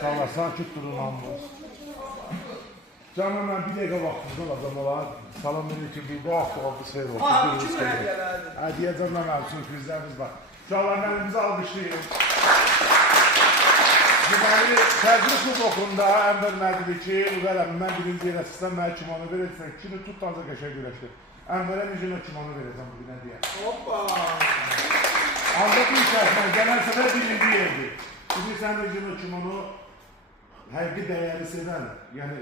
Sağ sakit durun hamımız. Canım ben bir dəqiqə vaxtınızda alacam olar. Salam aleyküm, bu hafta oldu seyir olsun. Kim hədiyələrdir? Hədiyyə canına mənim sürprizlərimiz var. Uşaqlar mənimizi alqışlayın. Deməli, Təzri Kubokunda Ənvər Mədili ki, Uqələmindən birinci yerə sizdən mənə kimono verəcəksən. Kini tut da qəşəng güləşdir. Ənvərə necə kimono verəcəm bugünə deyə. Hoppa! Ancaq bir şərtlə, gələn səfər birinci yerdir. Şimdi sən necə kimono həqiqi dəyəri sevən, yəni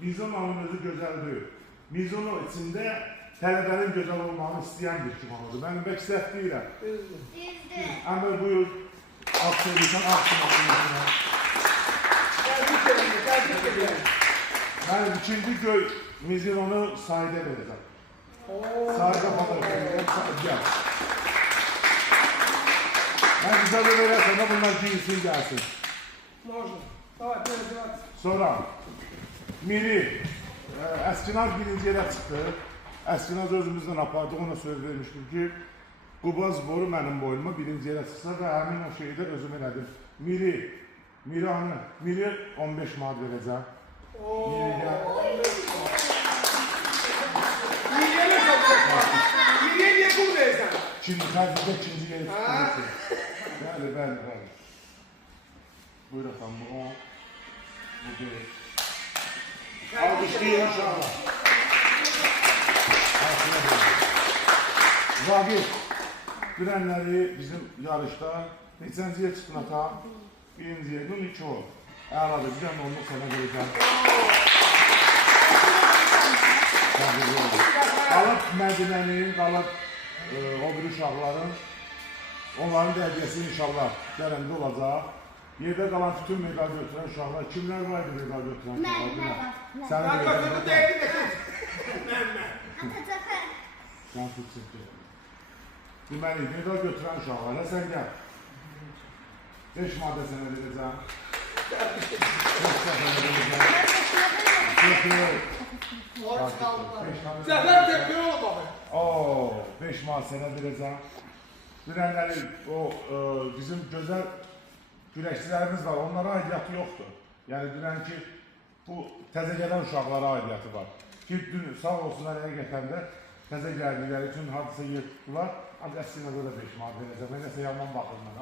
Mizuno'nun özü gözəl deyil. Mizuno içində tələbənin gözəl olmağını istəyən bir kimonodur. Mən bək səhv deyirəm. Düzdür. Ənvər buyur. Aferin, aferin. Təbrik edirəm. Ben ikinci göy Mizuno'nu sahide vereceğim. Sahide fotoğraf vereceğim. Gel. Ben güzel verirsem de bunlar giysin gelsin. Можно. Давай, давай. Sonra Miri Əskinaz birinci yerə çıxdı. Əskinaz özümüzdən apardı. Ona söz vermişdim ki Qubaz boru mənim boynuma birinci yerə çıxsa və həmin o şeyi də özüm elədim. Miri hanı? Miri 15 manat verəcəm. Miriyə niyə qul verirsən? Şimdi xərcdə ikinci yeri tutulursun. Bəli. Buyur efendim, bu o. Bu değil. Alkışlayın aşağıda. Vagif, Gülenleri bizim yarışda neçənciyə çıxdın ata? Birinciyə, gün 2 ol. Əladır, bir dənə onu sana verəcəm. Qalıb Mədinənin, qalıb o bir uşaqların, onların dəqiyyəsi inşallah gələndə olacaq. Yerdə qalan bütün medal götürən uşaqlar, kimlər var idi medal götürən uşaqlar? Sən Mən götürdüm, deyildi də kim? Mən. Atatürk. Sən tutsun. Deməli, medal götürən uşaqlar, sən gəl. 5 maddə sənə verəcəm. 5 sənə verəcəm. Zəfər tepki olmadı. 5 maddə sənə verəcəm. Bilənləri, bizim gözəl güləşçilərimiz var, onlara aidiyyatı yoxdur. Yəni, bilən ki, bu təzə gələn uşaqlara aidiyyatı var. Ki, dün sağ olsunlar həqiqətən də təzə gəldikləri üçün hadisə yetdilər. Ancaq əslində burada 5 maddə verəcəm. Mən nəsə yaman baxım mən.